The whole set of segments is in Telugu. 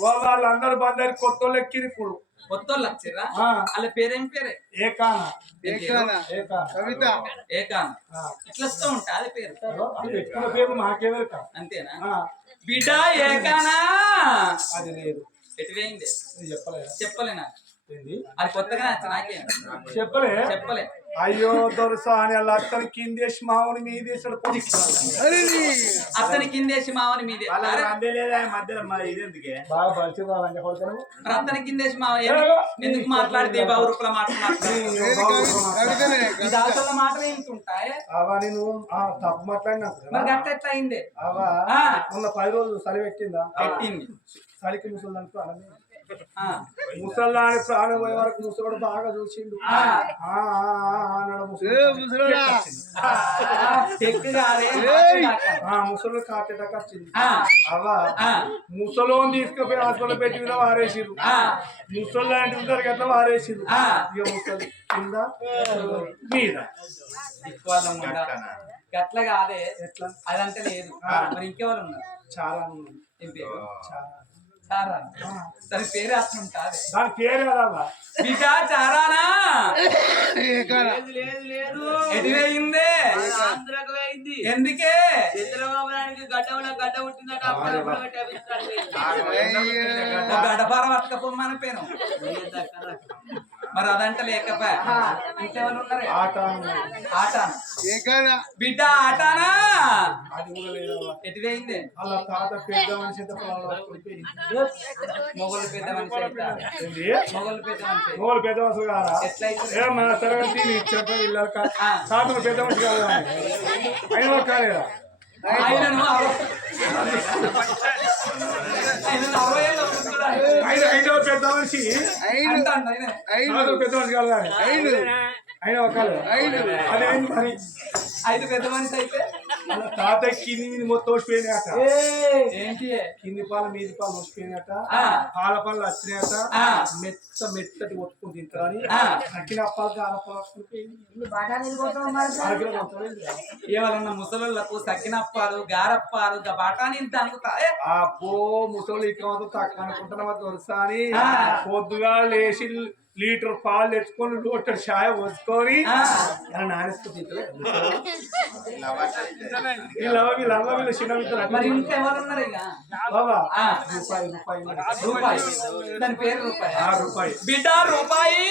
వా- వాళ్ళందరూ బందరి కొత్త వాళ్ళు ఎక్కిరు ఇప్పుడు. కొత్త వచ్చిర్రా? ఆ. వాళ్ళ పేరేం పేరే? ఏకాన. కవిత. ఏకాన్. ఇట్లా వస్తూ ఉంటా అది పేరు? పేరు మాకేమెరక అంతేనా? బిడ్డ ఏకానా? అది లేదు. ఎటు వేయింది ఇది అది కొత్తగా నాకేం. చెప్పలే. చెప్పలే. అయ్యో దొరసా అని అలా అత్తని కిందేసి మామూలు మీదేసాడు అతని కిందేసి మావని మీదే బాగా పరిచయం అతని కిందేసి మావ ఎందుకు- మాట్లాడితే బావు రూపాయల మాట దాసల మాటలు ఏంటుంటాయి అవా నేను తప్పు మాట్లాడినా మరి గట్ట ఎట్లా అయింది? అవా? ఆ. మొన్న పది రోజులు చలి పెట్టిందా? పెట్టింది. చలికి ముసలి ప్రాణం ఆ. ముసల్లాని ప్రాణం పోయే వరకు ముసలోడు బాగా చూసిండు. ముసలు హార్ట్ అటాక్ వచ్చింది ఆ. ముసలోని తీసుకుపోయి హాస్పిటల్ పెట్టి మీద వారేసిరు ఆ. ముసలు లాంటి ఉంటారు అట్లా వారేసిరు ఆ. ఇక ముసలి కింద మీద. గట్ల కాదే ఎట్లా? అదంటే లేదు. మరి ఇంకెవరు ఉన్నారు? చాలా చాలా. దాని పేరు అట్లా ఉంటాది దాని పేరు కదా బిడ్డ చారానా? ఏకాన లేదు లేదు ఎటు వేయింది ఆంధ్రకు పోయింది. ఎందుకే? చంద్రబాబు గడ్డ గడ్డ పుట్టిందట అప్పుడు ఎప్పుడు పెట్టి అభిప్రాయం లేదు. ఒక గడపార పట్టుకపోమని పేను మరి అదంట లేకపోయా? ఇంకెవరు ఉన్నారు? బిడ్డ ఆటానా. ఎటు వేయింది పెద్ద మనిషి. మొగలు పెద్ద మనిషి? మొగలు పెద్ద మనిషి మోగలు పెద్ద మనుషులు కాదా ఎట్లయితే మన తరగతి. తాతలు పెద్ద మనిషి కాదా అయినా కాలేదా? ఆయనను అరవై ఏళ్ళు. ఐదో పెద్ద మనిషి? ఐదు. ఐదు. తాతలు పెద్ద మనిషి కాదా ఐదు. ఐదు. అదేంటి మరి? ఐదు పెద్ద మనిషి అయితే తాత కింది మీద మొత్తం వచ్చిపోయినాయట ఏంటి? కింది పాలు మీది పాలు వచ్చిపోయినాయట ఆ. పాల పళ్ళు వచ్చినాయట. మెత్త మెత్తటి ఒత్తుకుని తింటారని ఆ. తక్కిన అప్పాలు కాలపాలు ఏమన్నా ముసలులకు సకినప్పాలు గారప్పాలు గా బాటానీలు తంగుతాయి అబ్బో ముసలి ఇక్కడ తక్కువ అనుకుంటున్నా తెలుసా అని. ఆ. పొద్దుగా లేచి లీటర్ పాలు తెచ్చుకొని లోటర్ చాయ్ పోసుకొని. నానేస్తూ. రూపాయి రూపాయి. బిడ్డ రూపాయి.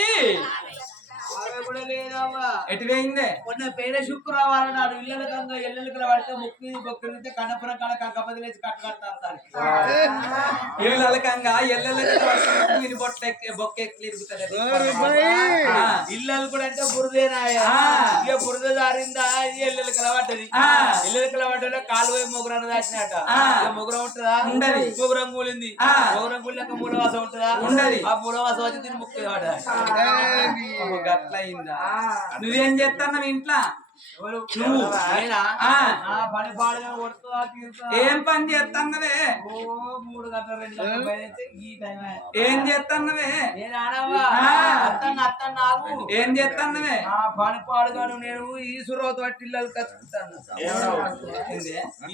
కూడా లేదవ్వా ఎటు వేయిందే మొన్న పేరే శుక్రవారం నాడు ఇళ్ళల కంగా ఎల్లెలకల పడితే ముక్కు బొక్కలు కన్నపురం కాడ కంకపతి లేచి కట్టు కడతారు దానికి ఇళ్ళకంగా ఎల్లెల్లకి బొట్ట బొక్కెక్కి. ఇళ్ళలు కూడా అంటే బురదేనాయ ఆ. ఇక బురద జారిందా ఇది ఎల్లెలకల పడ్డది ఆ. ఎల్లెలకల పడ్డలో కాలు పోయి మొగురాన్ని దాచినట మొగురం ఉంటుందా? ఉండది. మొగురం కూలింది. ఆ. మొగురం కూలినాక మూడవాసం ఉంటుందా? ఉండది. ఆ మూడవాసం వచ్చి దీన్ని ముక్కు పడ్డా ఓ, గట్ల అయిందా నువ్వేం చేస్తున్నావు ఇంట్లో? ఏం పని చేస్తున్నవే ఏం. చేస్తున్నవే ఏం చేస్తున్నవే ఆ పని పాడుగాను నేను ఈశ్వరరావు ఇళ్ళలు కట్టుకుంటాను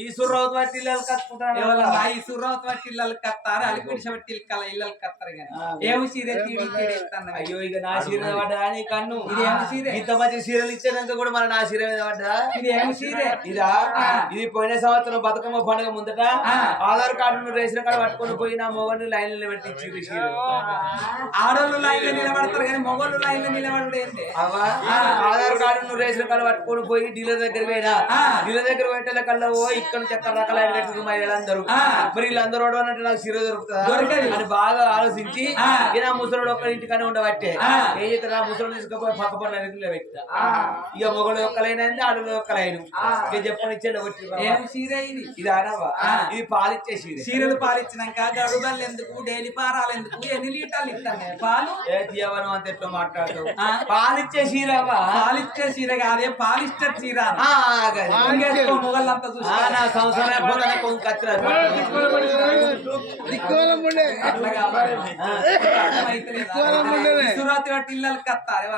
ఈశ్వరరావు పట్టి ఇళ్ళలు కట్టుకుంటాను ఎవరన్నా ఈ సుర్రవత బట్టి ఇళ్ళకి కత్తారు? అలిపిడి బట్టి కల ఇళ్ళకి కత్తారు కానీ ఏమి సీరే అయ్యో ఇక నా నీ కన్ను. ఇది ఏమి చీరే? ఇంత మంచి చీరలు ఇచ్చాక కూడా మన నా చీర మీద పడ్డా ఇది పోయిన సంవత్సరం బతుకమ్మ పండుగ ముందట. ఆధార్ కార్డు రేషన్ కార్డు పట్టుకొని పోయి నా మొగని లైన్ చీర ఆడోళ్ళు లైన్లో నిలబడతారు కానీ మొగోళ్ళు లైన్లో నిలబడలేదు ఆధార్ కార్డు నువ్వు రేషన్ కార్డు పట్టుకొని పోయి డీలర్ దగ్గర పోయినా. డీలర్ దగ్గర పోయేట కల్లా ఓ ఇక్కడ నుంచి ఎక్కడ రకాల కట్టింది మహిళలందరూ. మరి వీళ్ళందరూ అన్నట్టు నాకు చీర దొరుకుతుందా. అని బాగా ఆలోచించి. ఈయన ముసలోడు ఒక్క ఇంటికానే ఉండబట్టే. ఏం చేస్తారు ముసలోడు తీసుకుపోయి పక్క పనుల వెనుకలో పెట్టా ఇక మొగడు ఒక్క లైన్ అయింది ఆడలో ఒక్క లైన్ ఇక చెప్పని ఇచ్చేది ఒకటి ఏమి సీరే ఇది. ఇది పాలిచ్చే చీర చీరలు పాలిచ్చినాక గడుదలు ఎందుకు డైలీ పారాలు ఎందుకు ఎన్ని లీటర్లు ఇస్తాను పాలు? ఏ తీయవను అంత ఎట్లా మాట్లాడతావు. పాలిచ్చే చీరవా పాలిచ్చే చీర కాదే పాలిస్టర్. ఇంకేసుకో మొగళ్ళంతా చూసి సంవత్సరం ఉండలే. ఇసురాతి వాటి ఇళ్ళకి కత్తారు.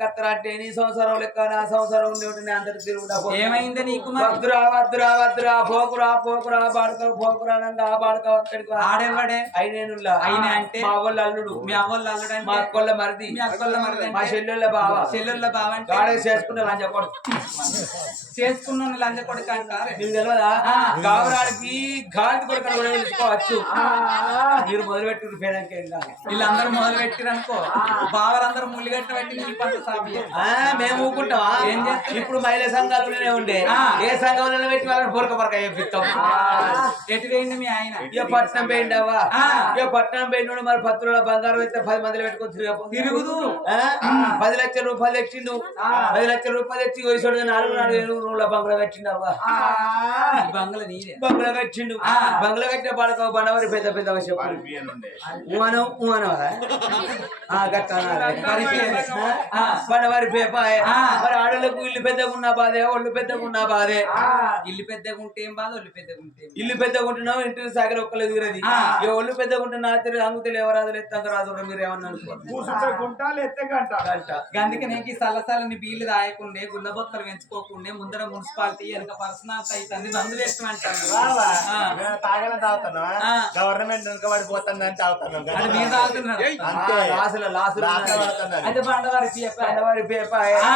కత్తరా అంటే నీ సంవత్సరం సంసారం లెక్క నా సంసారం ఉండి ఉంటే నేను అందరికి తిరుగుతా పోతా. ఏమైంది నీకు వద్దురా వద్దురా వద్దురా పోకురా పోకురా బాడక పోకురా నంగా బాడక అక్కడికి. ఆడేవాడే? అయినేనులా అయినే అంటే? మా వాళ్ళ అల్లుడు. మీ అవ్వళ్ళు అల్లుడంటే మా అక్కోళ్ళ మరిది. మీ అక్కోళ్ళ మరిది మా అంటే? చెల్లెళ్ళ బావ. చెల్లెళ్ళ బావంటే గాడే చేసుకున్న లంచ కొడుకు. చేసుకున్న లంజ కొడుకు అంటారే నీకు తెలియదా గావరాడికి గాలి కొడుకు కూడా పిలుచుకోవచ్చు. మీరు మొదలు పెట్టి పేరంకే వీళ్ళందరూ మొదలు పెట్టిరనుకో బావలందరూ ముళ్ళిగట్ట పెట్టి నీ పంట సాపి మేము ఊకుంటావా? ఏం చేస్తాం? ఇప్పుడు మహిళా సంఘాలునే ఉండే. ఆ. ఏ సంఘంలో పెట్టి వాళ్ళని పొరక పొరక చెప్పిస్తాం ఎటు పోయింది మీ ఆయన? ఇక పట్నం పోయిండవా? ఆ. ఇక పట్నం పోయినోడు మరి పత్రుల బంగారం అయితే పది మందిలో పెట్టుకొని తిరుగుదు. పది లక్షల రూపాయలు తెచ్చిండు. పది లక్షల రూపాయలు తెచ్చి వయసు నాలుగు నాలుగు ఏడు రూపాయల బంగ్లా కట్టిండవా? ఈ బంగ్లా నీదే. బంగ్లా కట్టిండు. ఆ. బంగ్లా కట్టిన పడక బండవారి పెద్ద పెద్ద ఊనం ఊనవా గట్ట బండవారి పేప ఆ. మరి ఆడలకు ఇల్లు పెద్దగా ఉన్న బాధే ఒళ్ళు పెద్దగా ఉన్న బాధే. ఇల్లు పెద్దగా ఉంటే ఏం బాధ ఒళ్ళు పెద్దగా ఉంటే ఏం బాధ. ఇల్లు పెద్దగా ఉంటున్నావు ఇంటి సాగర ఒక్కలు దిగురది. ఏ ఒళ్ళు పెద్దగా ఉంటున్నా తెలియదు అంగుతలు ఎవరాదు ఎత్తంగ రాదు మీరు ఏమన్నా అనుకోండి. అందుకే నీకు ఈ సల్లసల్లని బీళ్ళు రాయకుండే గుల్లబొత్తలు పెంచుకోకుండే ముందర మున్సిపాలిటీ వెనక పర్సనల్ బంధువులు వేస్తామంటాను తాగనే తాగుతాను? ఆ. గవర్నమెంట్ వెనుకబడిపోతుందని తాగుతాను. అంతే. లాసుల. అయితే బండవారి పిఎఫ్. బండవారి పేప ఆ.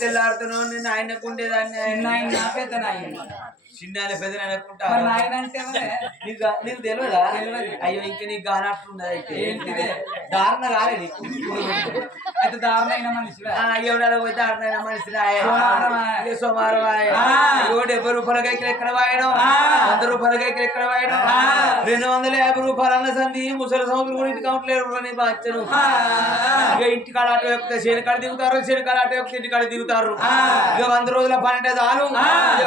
తెల్లాడుతున్నావు నేను ఆయనకు ఉండేదాన్ని నాయన పెద్ద నాయన చిన్న పెద్ద అనుకుంటా నీకు తెలియదా. అయ్యో ఇంక నీకు గానట్లున్నది అయితే ఏంటిదే? దారుణ కాలే నీకు అయితే దారుణమైన మనిషి అయ్యో పోయి దారుణ మనిషి. సోమవారం. ఇగో డెబ్బై రూపాయల కైకిలు ఎక్కడ వాయడం. వంద రూపాయల కైకిలు ఎక్కడ వాయడం ఆ. రెండు వందల యాభై రూపాయలు అన్న సంది ముసలి సముద్రం కూడా ఇంటికి అవుట్లేరు అని బాధ్యను. ఇక ఇంటి కాడ ఆటో ఎక్కితే శని కాడ దిగుతారు శని కాడ ఆటో ఎక్కితే ఇంటి కాడ దిగుతారు. ఇక వంద రోజుల పని అంటే చాలు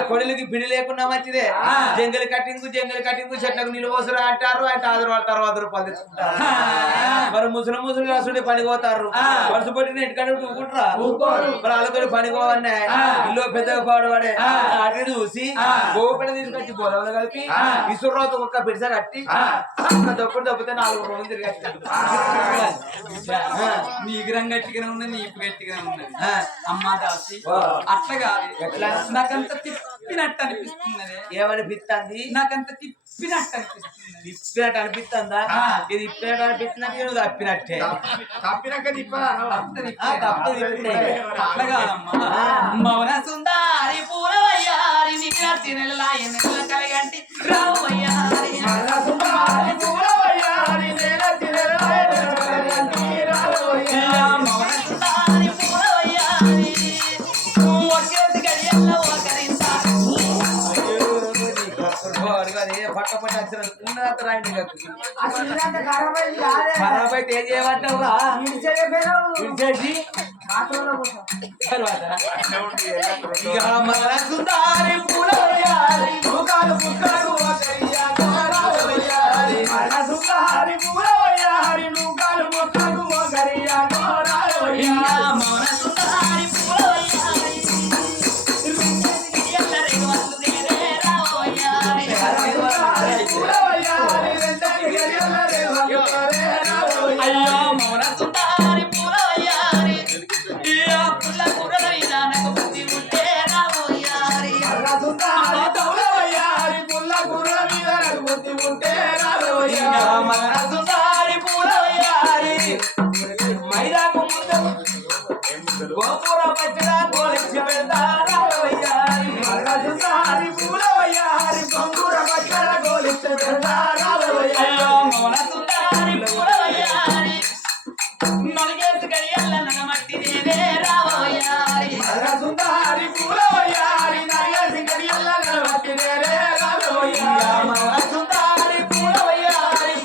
కొడులకి పిడి లేకుండా మంచిదే ఆ. జంగలి కట్టింగు జంగలి కట్టింగు చెట్లకు నిలువసరు అంటారు ఆయన ఆధార పడతారు వంద రూపాయలు తెచ్చుకుంటారు. మరి ముసలి ముసలి రాసుడే పనికి పోతారు. వరుస పట్టిన ఇంటికాడ ఊకుంటారా. మరి వాళ్ళతో పనికి పోవన్నా. ఇల్లు పెద్దగా పాడువాడే. అటు చూసి. గోపెడ తీసుకొచ్చి బోలవలు కలిపి ఆ. ఇసురుతో ఒక్క పిడిస కట్టి ఆ. దప్పుడు దప్పితే నాలుగు రోజులు తిరిగి నీ విగ్రహం గట్టిగానే ఉన్నది నీ ఇప్పు గట్టిగానే ఉన్నది. అమ్మా దాసి. అట్లా కాదు? నాకంత తిప్పినట్టు అనిపిస్తున్నది ఏమనిపిస్తుంది? నాకంత తిప్పినట్టు. అనిపిస్తున్నది ఇప్పినట్టు అనిపిస్తుందా. ఇది ఇప్పినట్టు అనిపిస్తున్నట్టు నువ్వు తప్పినట్టే తప్పినాక. మౌన సుందారి పూలవయ్యారి నీకు నచ్చిన కలిగంటి రావయ్యారి. పక్క పట్ట అక్షరం ఉన్నదంత రాయండి ఖరాబ్ అయితే ఏం ఇక మన సుందారి ముఖాలు ముఖాలు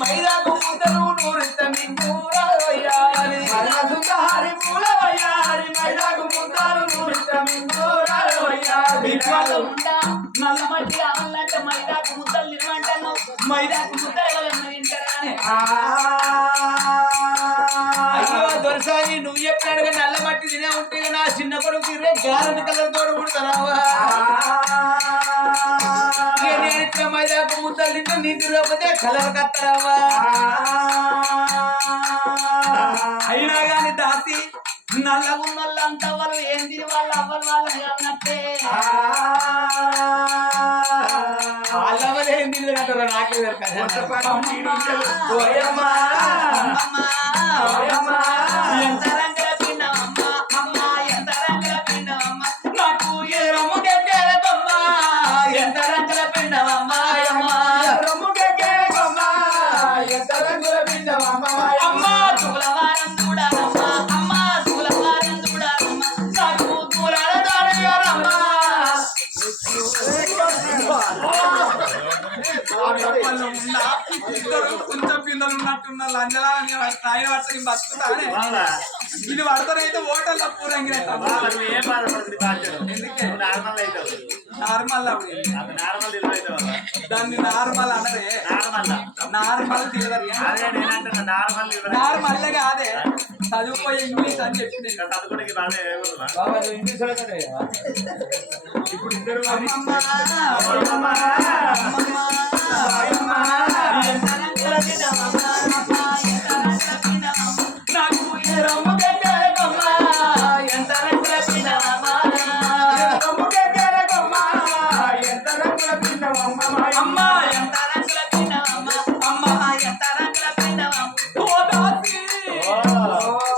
మైదాకు ముద్దలు నూరింత మింగు రావయ్యారి విశ్వాసముందా? నల్ల మైదాకు ముద్దలు తింటారా నల్లగున్నోళ్ళు అంట వాళ్ళు ఏం తిని వాళ్ళు అవ్వరు వాళ్ళని అన్నట్టే. వాళ్ళవలే ఏం తిరిగినట్టు నాకే ఓయమ్మా, లంజలా ఆయన పడితే నేను బతుకుతానే వీళ్ళు పడతారైతే ఓటర్ల ఎందుకే? నార్మల్ దాన్ని నార్మల్ అనరే. నార్మల్ నార్మల్ తెలియదు. నార్మల్ కాదే. చదువుకో ఇంగ్లీష్ అని చెప్పింది. ఏమన్నా ఇప్పుడు ఇద్దరు అమ్మమ్మ, అమ్మమ్మా, ఓయమ్మా,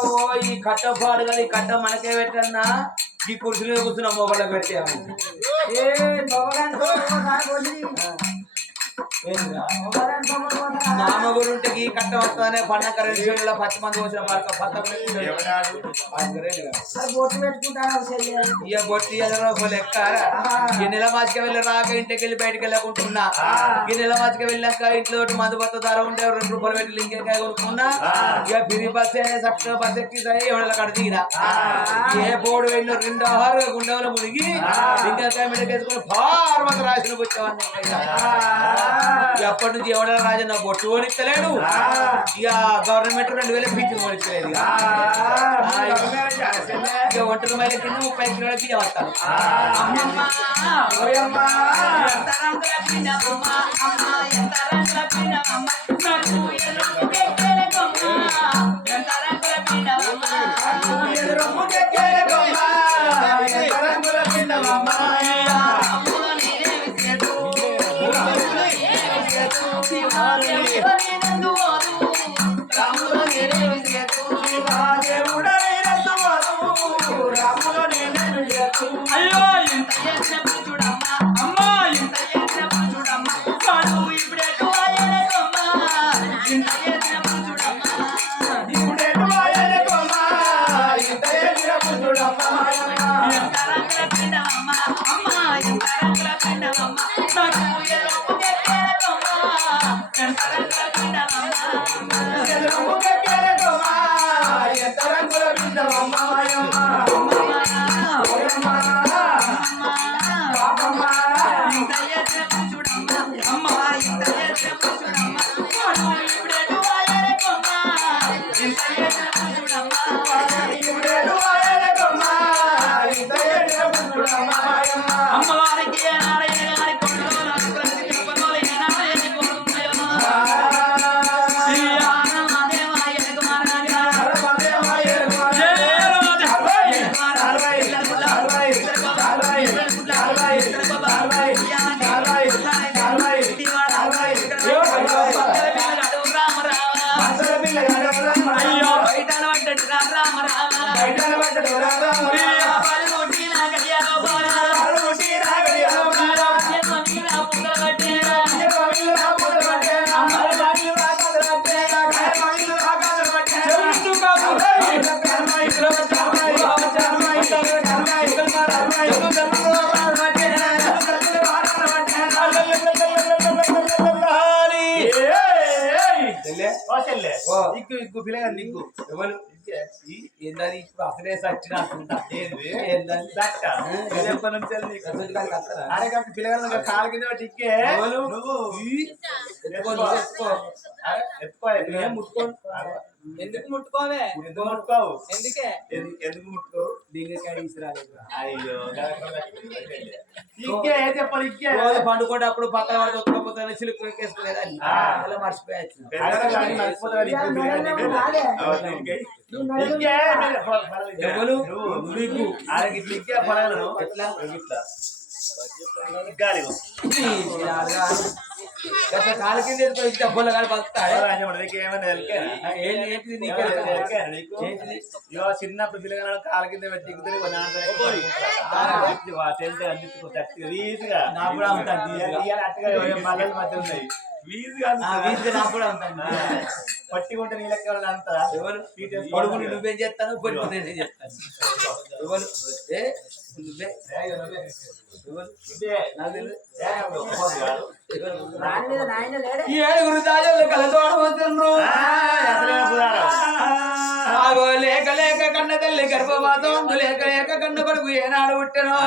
ఓ, ఈ కట్ట మనకే పెట్టన్నా ఈ కుర్చీలో కూర్చున్న మొగళ్ళకి పెడితే ఏ మామ గురుంటే ఈ కట్ట వస్తానే పండగ రెండు పచ్చి మంది వచ్చిన ఇక బొట్టి ఎదరో ఒక లెక్క ఈ నెల మాసిక వెళ్ళి రాక ఇంటికి వెళ్ళి బయటికి వెళ్ళకుంటున్నా. ఈ నెల మాసిక వెళ్ళాక ఇంట్లో మందు బత్త ధర ఉంటే రెండు రూపాయలు పెట్టి లింకెకాయ కొనుక్కున్నా. ఇక పిరి బస్ సక్క బస్ ఎక్కి సరే ఎవడ కడ దిగిన ఏ బోర్డు వెళ్ళిన రెండు ఆహారు గుండెలు మునిగి లింకెకాయ మిడకేసుకుని పార్వత రాసిన వచ్చావన్నీ ఎప్పటి నుంచి ఎవడ రాజు నా బొట్టు కొనిస్తలేడు ఇక గవర్నమెంట్ రెండు వేల ఫీజు కొనిస్తలేదు ఇక. ఒంటరి మైల కింద ముప్పై కిలోల బియ్యం వస్తాను. ఎంత రంగుల ఇక్కు ఇక్కు పిల్లగా నీకు ఎవరు? ఏందని ఇప్పుడు అసలే సచ్చిన? అరే కాబట్టి పిల్లగాళ్ళు కాలు కింద? నువ్వు? ఎత్తుకో, ఎత్తుకో. ముట్టుకో. ఎందుకు ముట్టుకోవే? ఎందుకు ముట్టుకోవు? ఎందుకే? ఎందు- ఎందుకు ముట్టుకోవు? అయ్యో ఇంకే చెప్పాలి ఇంకే రోజు పండుకోటప్పుడు పక్కన వాడికి ఒక్కకపోతే చిలుకు ఎక్కేసుకోలేదని. అలా మర్చిపోయచ్చు. ఎవరు? ఇంకే ఎట్లా? గాలి కాలు కింద ఎత్తుకొని బొల్ల కాలు బతుకుతాడే చిన్నప్పుడు పిల్లగాడు కాలు కింద పెట్టి నాకు కూడా ఈజీగా. మల్లల మధ్య ఉన్నాయి. పట్టుకుంటే నీ లెక్క అంతా ఎవరు? నువ్వేం చేస్తాను కొడుకు నేనేం చేస్తాను. ఎవరు? ఏడుగురు దాజల్లో కలతోడు పోతుండ్రు. ఆగో లేక లేక కన్న తల్లి గర్భవాసం లేక లేక కన్న కొడుకు ఏనాడు పుట్టెనో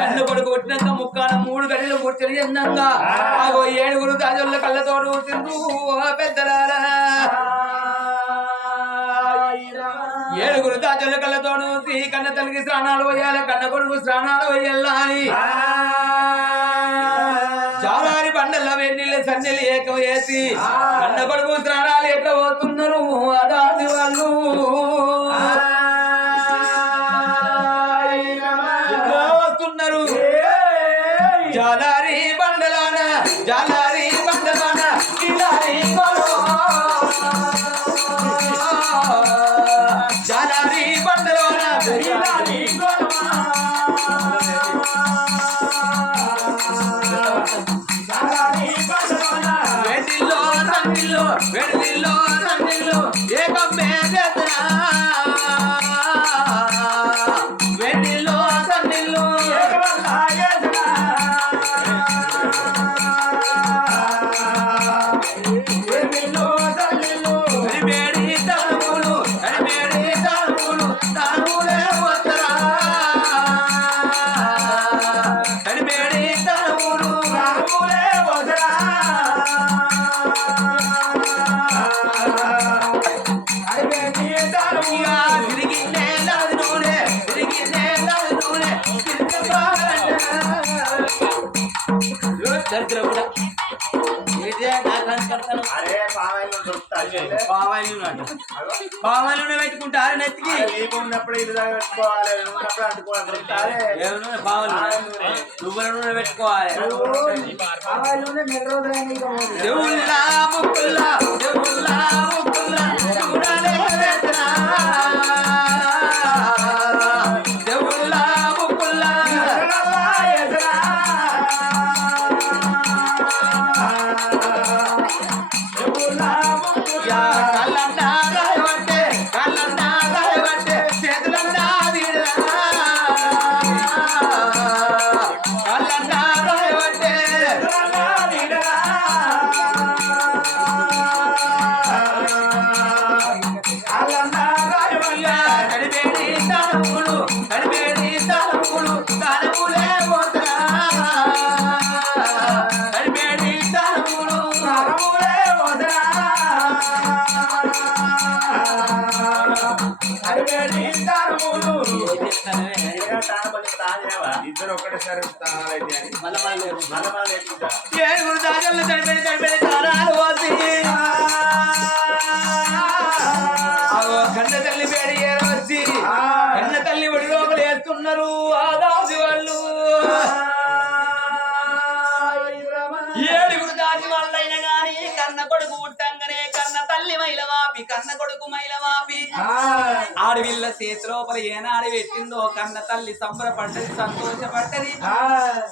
కన్ను కొడుకు పుట్టినంత ముక్కాన మూడు గడిలో కూర్చొని ఎందంగా ఆగో ఏడుగురు దాజల్లో కళ్ళతోడు తిండ్రు పెద్దలారా. ఏడుగురు దాజల్ల కళ్ళతోడు తీ కన్న తల్లికి స్నానాలు పోయాలి కన్న కొడుకు స్నానాలు పోయాలి. చాలారి బండల వెన్నీళ్ళ సన్నెలు ఏకం వేసి కన్న కొడుకు స్నానాలు ఎట్లా పోతున్నారు అదాది వాళ్ళు? Gracias. అరే పామాయిలు దొరుకుతాయి పావాయిలు పెట్టుకుంటారు నెత్తికి. ఉన్నప్పుడు దాకా పెట్టుకోవాలి ఉన్నప్పుడు అంటుకోవాలి నువ్వుల నూనె పెట్టుకోవాలి. దేవుళ్ళా ముక్కుల్లా దేవుళ్ళా ముక్కుల్లా ఇద్దరు ఎక్కుంటా ఏడుగురు దాజల్లో తడిపెడి తడిపెడి తారాలు పోసి. అగో కన్న తల్లి పేరు ఏరవచ్చి కన్న తల్లి ఒడి లోపల వేస్తున్నారు ఆ మైలవాపి కన్న కొడుకు మైలవాపి ఆడవిల్ల చేతి లోపల ఏనాడు పెట్టిందో కన్న తల్లి సంబరపడ్డది సంతోషపడ్డది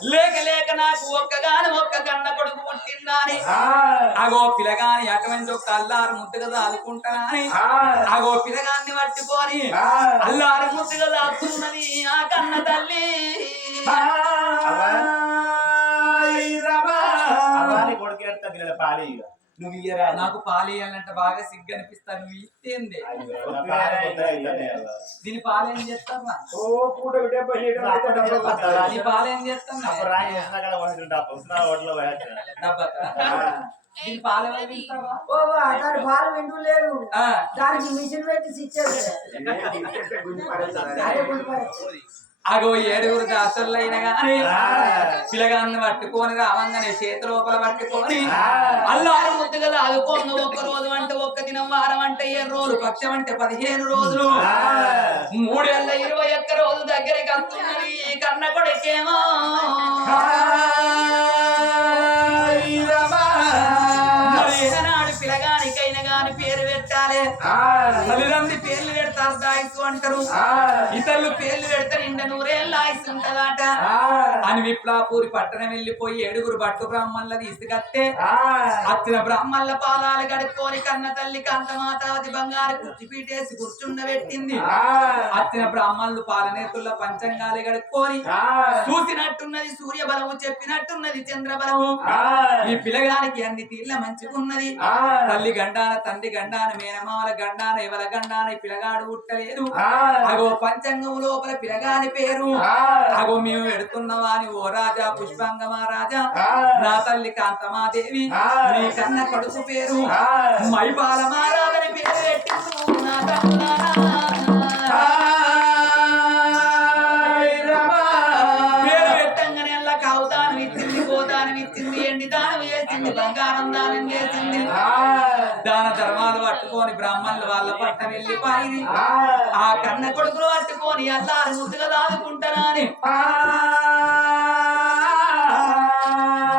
లేక లేక నాకు ఒక్కగాని ఒక్క కన్న కొడుకు పుట్టిందని అగో పిలగాని అటువంటి ఒక అల్లారు ముద్దుగా దాదుకుంటానని అగో పిలగాన్ని పట్టుకొని అల్లారు ముద్దుగా దాక్కున్నది ఆ కన్న తల్లి కొడుకు ఎడతా పిల్లల పాలి ఇక నువ్వు ఇయ్యరా? నాకు పాలేయాలంటే బాగా సిగ్గు అనిపిస్తా నువ్వు ఇస్తేంది. దీని పాలేం చేస్తావా? నీ పాలేం చేస్తావా. దీని పాలు దాని పాలు వింటూ లేదు ఆ, దానికి మిషన్ పెట్టి అగో ఏడుగురు దాసర్లైన గాని పిల్లగాన్ని పట్టుకొని రావంగానే చేతి లోపల పట్టుకొని అల్లారు ముద్దుగా లాగుకోంగ ఒక్క రోజు అంటే ఒక్క దినం వారం అంటే ఏడు రోజులు పక్షం అంటే పదిహేను రోజులు. మూడేళ్ళ ఇరవై ఒక్క రోజు దగ్గరికి వస్తున్నది ఈ కన్న కొడుకేమో. మరి ఏనాడు పిల్లగానికైనా గాని పేరు పెట్టాలి. తల్లిదండ్రి పేర్లు దాయిసు అంటారు. ఇతరులు పేర్లు పెడతారు ఇంట నూరేళ్ళ ఆయుసు ఉంటదట అని విప్లాపూరి పట్టణం వెళ్ళిపోయి ఏడుగురు భట్టు బ్రాహ్మణుల తీసుకత్తే అచ్చిన బ్రాహ్మణుల పాదాలు గడుపుకొని కన్న తల్లి కాంతమాతావతి బంగారు కుర్చీ పీటేసి కూర్చుండబెట్టింది. అచ్చిన బ్రాహ్మణులు పాలనేతుల పంచంగాలు గడుపుకొని చూసినట్టున్నది సూర్య బలము చెప్పినట్టున్నది చంద్ర బలము ఈ పిల్లగానికి అన్ని తీర్ల మంచిగున్నది. తల్లి గండాన తండ్రి గండాన మేనమామల గండాన ఎవల గండాన ఈ పిల్లగాడు పుట్టలేదు. అగో పంచంగం లోపల పిల్లగాని పేరు. అగో మేము పెడుతున్నవా అని ఓ రాజా పుష్పాంగమా రాజా. నా తల్లి కాంతమాదేవి నీ కన్న కొడుకు పేరు. మైపాల మారాదని పేరు. బంగారం దానం చేసింది. దాన ధర్మాలు పట్టుకొని బ్రాహ్మణులు వాళ్ళ పట్ట వెళ్ళిపోయి ఆ. కన్న కొడుకులు పట్టుకొని అల్లారు ముద్దుగా దాదుకుంటారా అని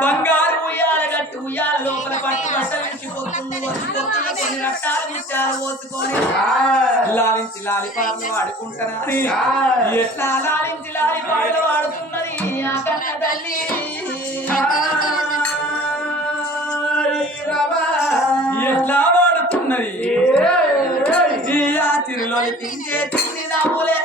బంగారు ఉయ్యాల గట్టి ఉయ్యాల లోపల పట్టు బట్ట విడిచిపోతుంది వదిలిపోతుంది కొన్ని రక్తాలు ముత్యాలు పోసుకొని లాలించి లాలి పాటలు ఎట్లా లాలించి లాలి పాటలు ఆ కన్న తల్లి. ఆచిరిలో తింటే తిండి నవ్వులే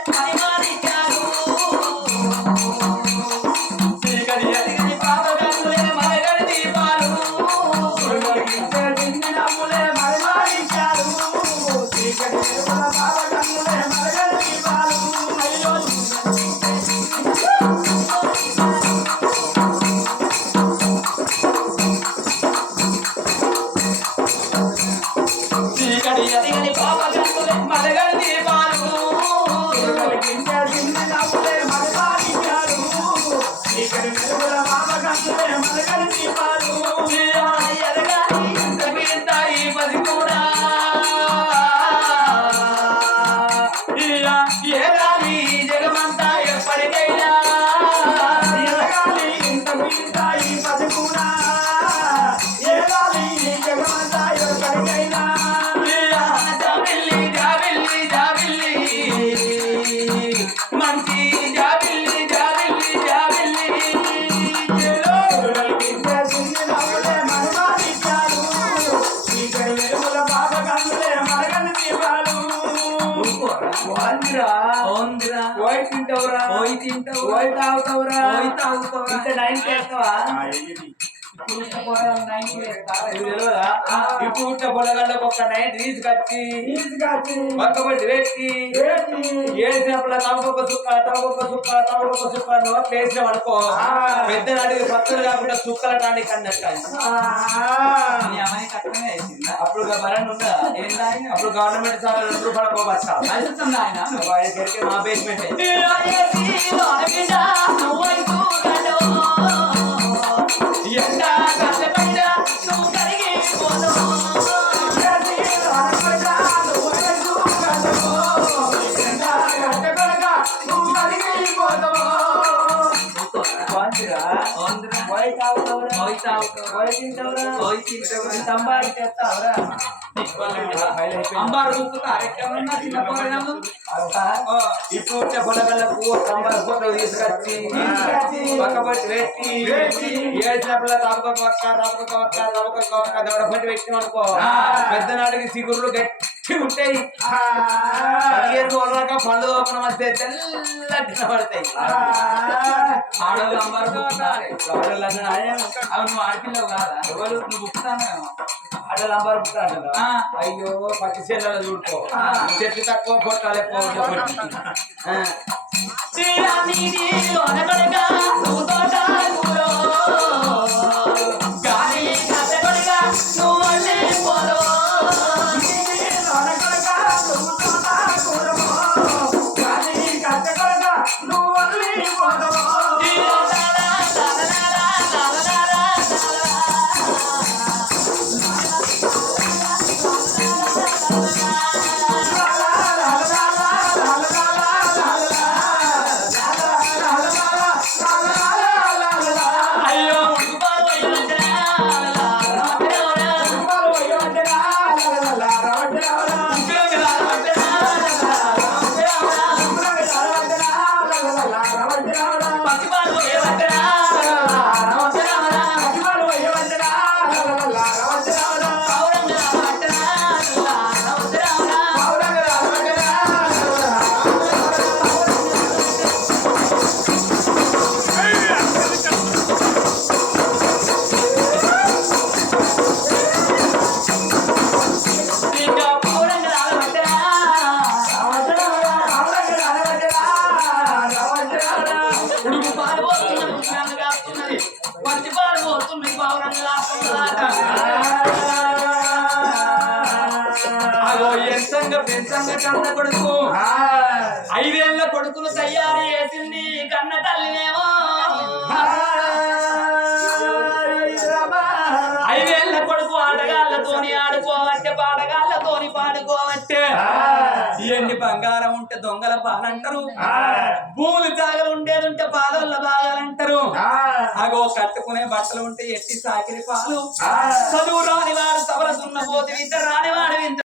పాప పుట్ట పొలగళ్ళకు ఒక నైట్ తీసుకొచ్చి పక్కబడి పెట్టి ఏసినప్పుడు తమకొక సుక్క తమకొక సుక్క తమకొక సుక్క నోట్లు వేసినాం అనుకో పెద్ద కాకుండా సుక్కల టానికి అన్నట్టు అప్పుడు మరణ్ ఉందా? అప్పుడు గవర్నమెంట్ సార్ రెండు రూపాయలు పోవచ్చా ఆయన మా బేస్మెంట్ ఎండా అంబారు కార్యక్రమం చిన్న పోరాడు ఇప్పుడు ఫోటో తీసుకొచ్చి పక్కపట్టి పెట్టి ఏసినప్పుడు తమక పక్క తమక పక్క తమక పక్క దొడపట్టి పెట్టిన అనుకో పెద్ద నాటికి సిగురులు గట్టి ఉంటాయి పదిహేను రోజులక పండు దోపడం వస్తే తెల్లటి పడతాయి ఆడవాళ్ళు ఆడపిల్లవు కాదా? ఎవరు? నువ్వు పుట్టుతాను ఆడవాళ్ళు అయ్యో పచ్చి చెల్లెలు చూడుకో. చెట్టు తక్కువ ఎక్కువ. గాలి నువ్వు పాలంటారు. భూములు జాగలు ఉండేది ఉంటే పాదోళ్ళ బాగాలంటారు అగో కట్టుకునే బట్టలు ఉంటే ఎట్టి సాకిరి పాలు. చదువు రాని వాడు సవల సున్న పోతే విద్య రాని వాడు ఇంత